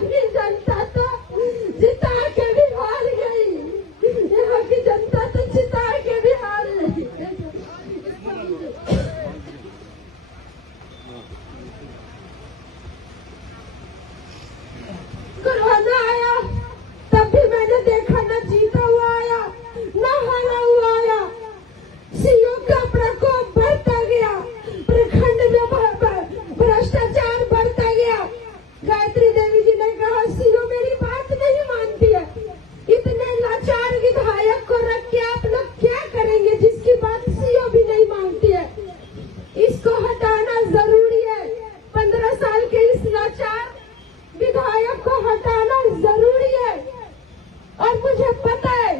की जनता तो जिता के भी हार गई, यहाँ की जनता तो जिता के भी हार गई। कोरोना आया तब भी मैंने देखा न जीता हुआ आया न हारा हुआ आया। सीओ का प्रकोप बढ़ता गया, प्रखंड में भ्रष्टाचार बढ़ता गया। गायत्री देवी जी ने कहा सीओ मेरी बात नहीं मानती है। इतने लाचार विधायक को रख के आप लोग क्या करेंगे जिसकी बात सीओ भी नहीं मानती है। इसको हटाना जरूरी है। 15 साल के इस लाचार विधायक को हटाना जरूरी है। और मुझे पता है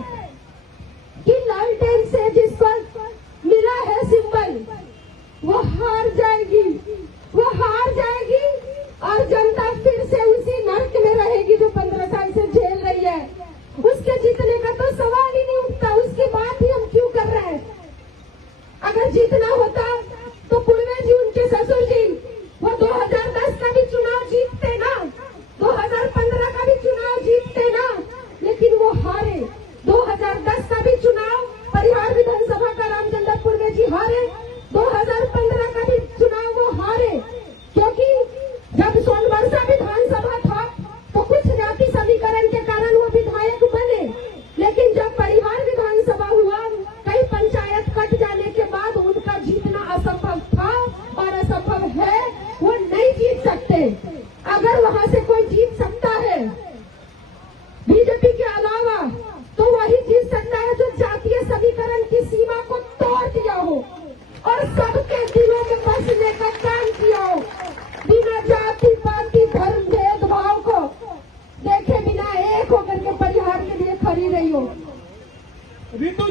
कि लालटेन से जिसको मिला है सिंबल वो हार जाएगी, वो हार जाएगी और जनता फिर से उसी नर्क में रहेगी जो 15 साल से झेल रही है। उसके जीतने का तो सवाल ही नहीं उठता। उसकी बात ही हम क्यों कर रहे हैं? अगर जीतना होता तो पूर्वे जी उनके ससुर जी वो 2010 का भी चुनाव जीतते ना, 2015 का भी चुनाव जीतते ना, लेकिन वो हारे। 2010 का भी चुनाव परिहार विधानसभा का रामचंद्र पूर्वे जी हारे, 2015 का भी चुनाव वो हारे। क्योंकि जब सोनवर्षा विधानसभा था तो कुछ जाति समीकरण के कारण वो विधायक बने, लेकिन जब परिहार विधानसभा हुआ कई पंचायत कट जाने के बाद उनका जीतना असंभव था और असंभव है। वो नहीं जीत सकते। अगर वहां से कोई जीत सकता है बीजेपी के अलावा तो वही जीत सकता है जो जातीय समीकरण की सीमा को तोड़ दिया हो और सबके दिलों में बसने का काम किया हो, बिना जाति पाति धर्म भेदभाव को देखे बिना एक होकर के परिहार के लिए खड़ी रही हो। ऋतु